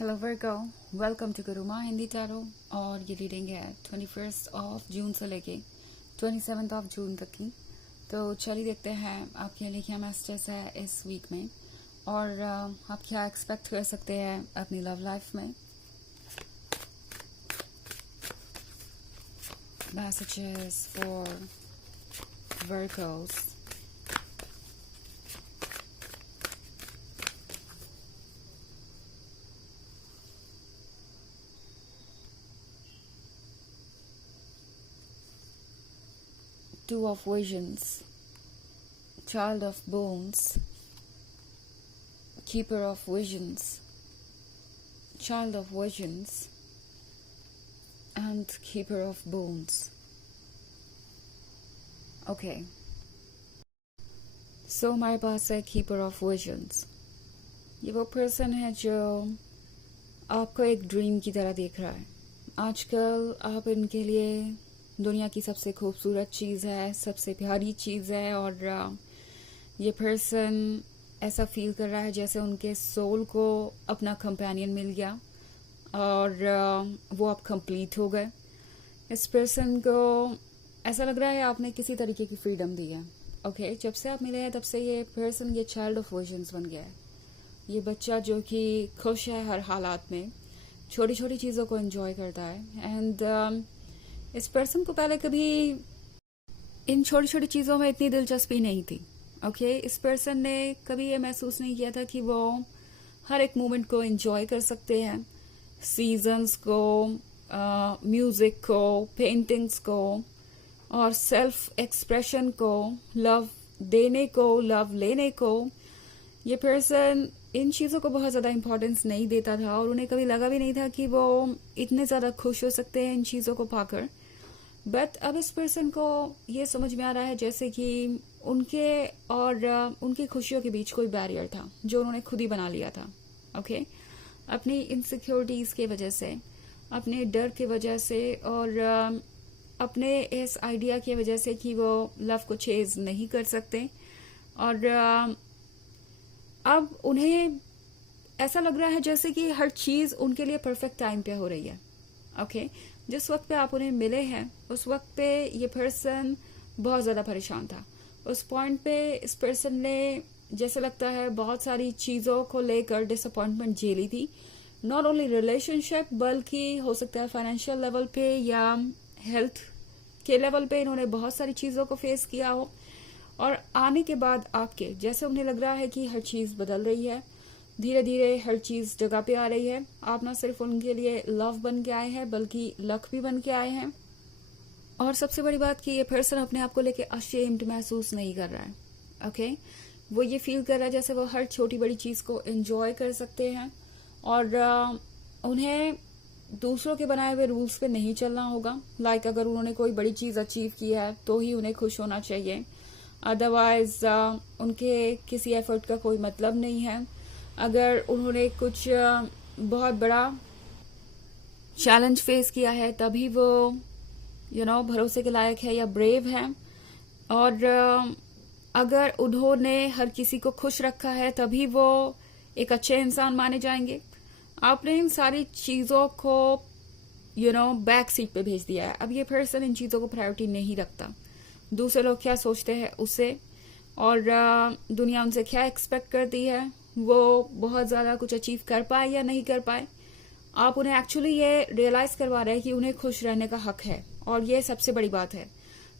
Hello Virgo, welcome to Guruma Hindi tarot. और ये reading है 21 जून से लेके 27 जून तक की। तो चलिए देखते हैं आपके लिए क्या मैसेजेस है इस वीक में और आप क्या एक्सपेक्ट कर सकते हैं अपनी लव लाइफ में। Messages for Virgo's. Two of Visions, Child of Bones, Keeper of Visions, Child of Visions, and Keeper of Bones. Okay. So हमारे पास है Keeper of Visions। ये वो पर्सन है जो आपको एक ड्रीम की तरह देख रहा है। आजकल आप इनके लिए दुनिया की सबसे खूबसूरत चीज़ है, सबसे प्यारी चीज़ है। और ये पर्सन ऐसा फील कर रहा है जैसे उनके सोल को अपना कंपेनियन मिल गया और वो अब कंप्लीट हो गए। इस पर्सन को ऐसा लग रहा है आपने किसी तरीके की फ्रीडम दी है। ओके, जब से आप मिले हैं तब से ये पर्सन ये चाइल्ड ऑफ विजन्स बन गया है। ये बच्चा जो कि खुश है हर हालात में, छोटी छोटी चीज़ों को एंजॉय करता है। एंड इस पर्सन को पहले कभी इन छोटी छोटी चीज़ों में इतनी दिलचस्पी नहीं थी। ओके, इस पर्सन ने कभी ये महसूस नहीं किया था कि वो हर एक मोमेंट को एंजॉय कर सकते हैं, सीजन्स को, म्यूजिक को, पेंटिंग्स को और सेल्फ एक्सप्रेशन को, लव देने को, लव लेने को। ये पर्सन इन चीज़ों को बहुत ज़्यादा इम्पोर्टेंस नहीं देता था और उन्हें कभी लगा भी नहीं था कि वो इतने ज़्यादा खुश हो सकते हैं इन चीज़ों को पाकर। बट अब इस पर्सन को ये समझ में आ रहा है जैसे कि उनके और उनकी खुशियों के बीच कोई बैरियर था जो उन्होंने खुद ही बना लिया था। ओके, अपनी इनसिक्योरिटीज़ के वजह से, अपने डर की वजह से और अपने इस आइडिया की वजह से कि वो लव को चेज नहीं कर सकते। और अब उन्हें ऐसा लग रहा है जैसे कि हर चीज़ उनके लिए परफेक्ट टाइम पे हो रही है। ओके, जिस वक्त पे आप उन्हें मिले हैं उस वक्त पे ये पर्सन बहुत ज़्यादा परेशान था। उस पॉइंट पे इस पर्सन ने जैसे लगता है बहुत सारी चीज़ों को लेकर डिसअपॉइंटमेंट झेली थी। नॉट ओनली रिलेशनशिप बल्कि हो सकता है फाइनेंशियल लेवल पे या हेल्थ के लेवल पे इन्होंने बहुत सारी चीज़ों को फेस किया हो। और आने के बाद आपके जैसे उन्हें लग रहा है कि हर चीज़ बदल रही है, धीरे धीरे हर चीज़ जगह पे आ रही है। आप ना सिर्फ उनके लिए लव बन के आए हैं बल्कि लक भी बन के आए हैं। और सबसे बड़ी बात कि ये पर्सन अपने आप को लेके अशेम्ड महसूस नहीं कर रहा है। ओके, वो ये फील कर रहा है जैसे वो हर छोटी बड़ी चीज़ को एंजॉय कर सकते हैं और उन्हें दूसरों के बनाए हुए रूल्स पे नहीं चलना होगा। लाइक अगर उन्होंने कोई बड़ी चीज़ अचीव की है तो ही उन्हें खुश होना चाहिए, अदरवाइज उनके किसी एफर्ट का कोई मतलब नहीं है। अगर उन्होंने कुछ बहुत बड़ा चैलेंज फेस किया है तभी वो भरोसे के लायक है या ब्रेव है। और अगर उन्होंने हर किसी को खुश रखा है तभी वो एक अच्छे इंसान माने जाएंगे। आपने इन सारी चीज़ों को बैक सीट पे भेज दिया है। अब ये पर्सन इन चीज़ों को प्रायोरिटी नहीं रखता। दूसरे लोग क्या सोचते हैं उससे और दुनिया उनसे क्या एक्सपेक्ट करती है, वो बहुत ज़्यादा कुछ अचीव कर पाए या नहीं कर पाए, आप उन्हें एक्चुअली ये रियलाइज करवा रहे हैं कि उन्हें खुश रहने का हक है और ये सबसे बड़ी बात है।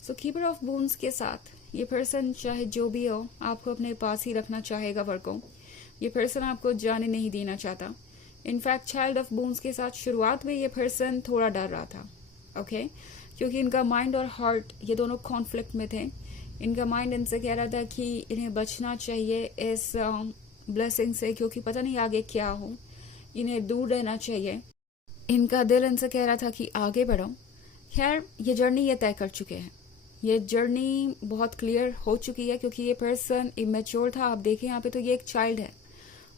सो कीपर ऑफ बोन्स के साथ ये पर्सन चाहे जो भी हो आपको अपने पास ही रखना चाहेगा। वर्गों, ये पर्सन आपको जाने नहीं देना चाहता। इनफैक्ट चाइल्ड ऑफ बोन्स के साथ शुरुआत में ये पर्सन थोड़ा डर रहा था। ओके, क्योंकि इनका माइंड और हार्ट ये दोनों कॉन्फ्लिक्ट में थे। इनका माइंड इनसे कह रहा था कि इन्हें बचना चाहिए इस ब्लेसिंग से क्योंकि पता नहीं आगे क्या हो, इन्हें दूर रहना चाहिए। इनका दिल इनसे कह रहा था कि आगे बढ़ो। खैर, ये जर्नी ये तय कर चुके हैं। ये जर्नी बहुत क्लियर हो चुकी है क्योंकि ये पर्सन इमेच्योर था। आप देखें यहाँ पे तो ये एक चाइल्ड है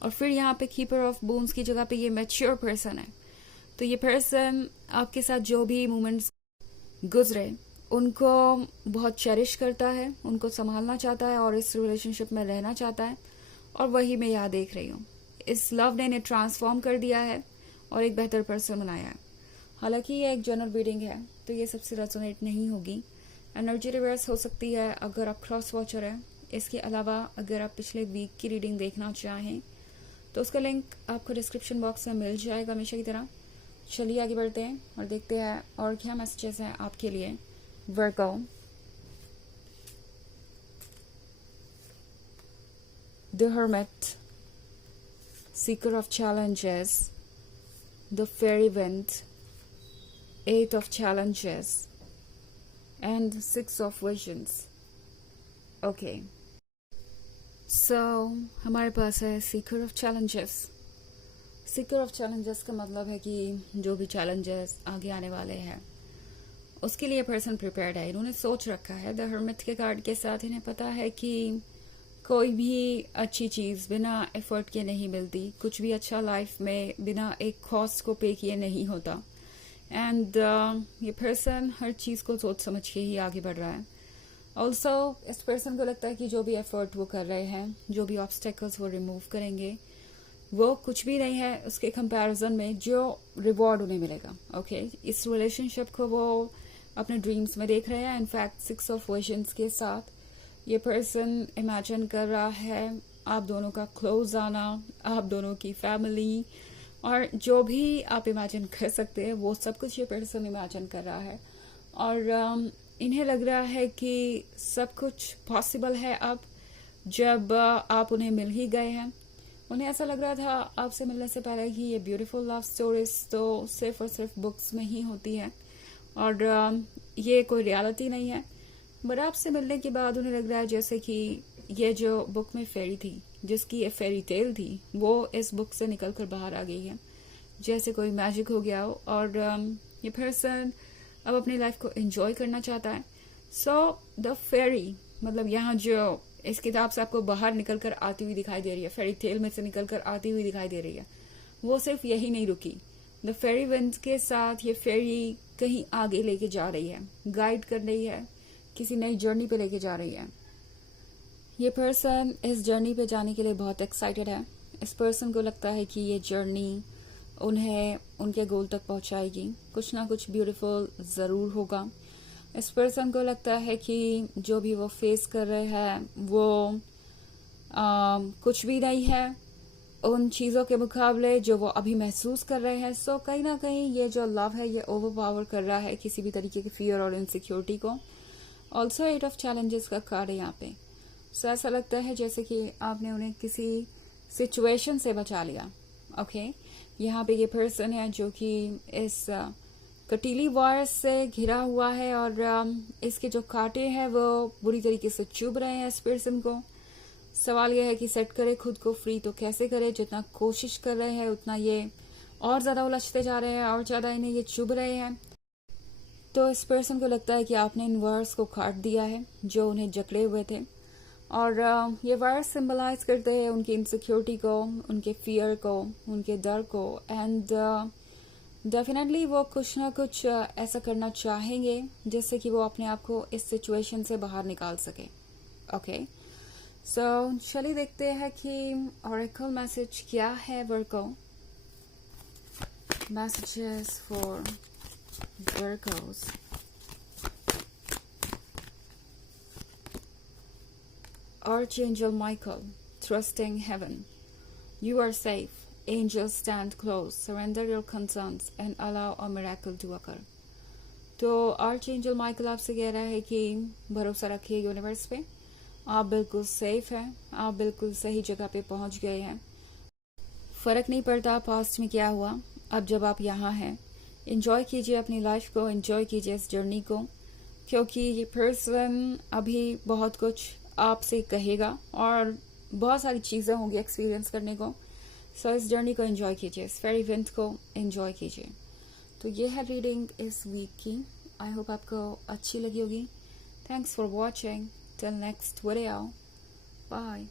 और फिर यहाँ पे कीपर ऑफ बोन्स की जगह पे ये मैच्योर पर्सन है। तो ये पर्सन आपके साथ जो भी मोमेंट्स गुजरे उनको बहुत चेरिश करता है, उनको संभालना चाहता है और इस रिलेशनशिप में रहना चाहता है। और वही मैं यहाँ देख रही हूँ। इस लव ने इन्हें ट्रांसफॉर्म कर दिया है और एक बेहतर पर्सन बनाया है। हालांकि ये एक जनरल रीडिंग है तो ये सबसे रेजोनेट नहीं होगी। एनर्जी रिवर्स हो सकती है अगर आप क्रॉस वॉचर है। इसके अलावा अगर आप पिछले वीक की रीडिंग देखना चाहें तो उसका लिंक आपको डिस्क्रिप्शन बॉक्स में मिल जाएगा हमेशा की तरह। चलिए आगे बढ़ते हैं और देखते हैं और क्या मैसेजेस हैं आपके लिए Virgo. The hermit, seeker of challenges, the fairy wind, 8 of challenges and 6 of visions. Okay. So हमारे पास है Sikar of challenges. Sikar of challenges का मतलब है कि जो भी चैलेंजेस आगे आने वाले हैं उसके लिए पर्सन प्रिपेयर्ड है। इन्होंने सोच रखा है। द हर्मिट के कार्ड के साथ इन्हें पता है कि कोई भी अच्छी चीज़ बिना एफर्ट के नहीं मिलती। कुछ भी अच्छा लाइफ में बिना एक कॉस्ट को पे किए नहीं होता। एंड ये पर्सन हर चीज़ को सोच समझ के ही आगे बढ़ रहा है। ऑल्सो इस पर्सन को लगता है कि जो भी एफर्ट वो कर रहे हैं, जो भी ऑब्स्टेकल्स वो रिमूव करेंगे, वो कुछ भी नहीं है उसके कंपैरिजन में जो रिवॉर्ड उन्हें मिलेगा। ओके इस रिलेशनशिप को वो अपने ड्रीम्स में देख रहे हैं। इनफैक्ट 6 of visions के साथ ये पर्सन इमेजिन कर रहा है आप दोनों का क्लोज आना, आप दोनों की फैमिली, और जो भी आप इमेजिन कर सकते हैं वो सब कुछ ये पर्सन इमेजिन कर रहा है। और इन्हें लग रहा है कि सब कुछ पॉसिबल है अब जब आप उन्हें मिल ही गए हैं। उन्हें ऐसा लग रहा था आपसे मिलने से पहले कि ये ब्यूटीफुल लव स्टोरीज तो सिर्फ और सिर्फ बुक्स में ही होती है और ये कोई रियलिटी नहीं है। बट आपसे मिलने के बाद उन्हें लग रहा है जैसे कि ये जो बुक में फेरी थी, जिसकी ये फेरी टेल थी, वो इस बुक से निकल कर बाहर आ गई है, जैसे कोई मैजिक हो गया हो। और ये पर्सन अब अपनी लाइफ को एंजॉय करना चाहता है। सो द फेरी मतलब यहाँ जो इस किताब से आपको बाहर निकल कर आती हुई दिखाई दे रही है, फेरी टेल में से निकल कर आती हुई दिखाई दे रही है, वो सिर्फ यही नहीं रुकी। द फेरी विंड के साथ ये फेरी कहीं आगे लेके जा रही है, गाइड कर रही है, किसी नई जर्नी पे लेके जा रही है। ये पर्सन इस जर्नी पे जाने के लिए बहुत एक्साइटेड है। इस पर्सन को लगता है कि ये जर्नी उन्हें उनके गोल तक पहुंचाएगी, कुछ ना कुछ ब्यूटीफुल ज़रूर होगा। इस पर्सन को लगता है कि जो भी वो फेस कर रहे हैं वो कुछ भी नहीं है उन चीज़ों के मुकाबले जो वो अभी महसूस कर रहे हैं। सो कहीं ना कहीं ये जो लव है ये ओवर पावर कर रहा है किसी भी तरीके के फियर और इनसिक्योरिटी को। ऑल्सो 8 of challenges का कार्ड है यहाँ पे। सो ऐसा लगता है जैसे कि आपने उन्हें किसी सिचुएशन से बचा लिया। ओके यहाँ पे ये पर्सन है जो कि इस कटीली वायर से घिरा हुआ है और इसके जो कांटे हैं वो बुरी तरीके से चुभ रहे हैं इस पर्सन को। सवाल यह है कि सेट करे खुद को फ्री तो कैसे करे। जितना कोशिश कर रहे हैं उतना ये और ज़्यादा उलझते जा रहे हैं और ज़्यादा इन्हें ये चुभ रहे हैं। तो इस पर्सन को लगता है कि आपने इन वायर्स को काट दिया है जो उन्हें जकड़े हुए थे। और ये वायर्स सिंबलाइज करते हैं उनकी इनसिक्योरिटी को, उनके फियर को, उनके डर को। एंड डेफिनेटली वो कुछ ना कुछ ऐसा करना चाहेंगे जिससे कि वो अपने आप को इस सिचुएशन से बाहर निकाल सके। ओके सो चलिए देखते हैं कि ऑरेकल मैसेज क्या है Virgo. Messages for Virgos. Archangel Michael, trusting heaven. You are safe. Angels stand close. Surrender your concerns and allow a miracle to occur. तो आर्चएंजल माइकल आपसे कह रहा है कि भरोसा रखिए यूनिवर्स पे। आप बिल्कुल सेफ हैं, आप बिल्कुल सही जगह पे पहुंच गए हैं। फर्क नहीं पड़ता पास्ट में क्या हुआ, अब जब आप यहाँ हैं एंजॉय कीजिए अपनी लाइफ को, एंजॉय कीजिए इस जर्नी को, क्योंकि ये पर्सन अभी बहुत कुछ आपसे कहेगा और बहुत सारी चीज़ें होंगी एक्सपीरियंस करने को। सो इस जर्नी को एंजॉय कीजिए, इस फेरी इवेंट को एंजॉय कीजिए। तो ये है रीडिंग इस वीक की। आई होप आपको अच्छी लगी होगी। Thanks for watching. Till next video, bye.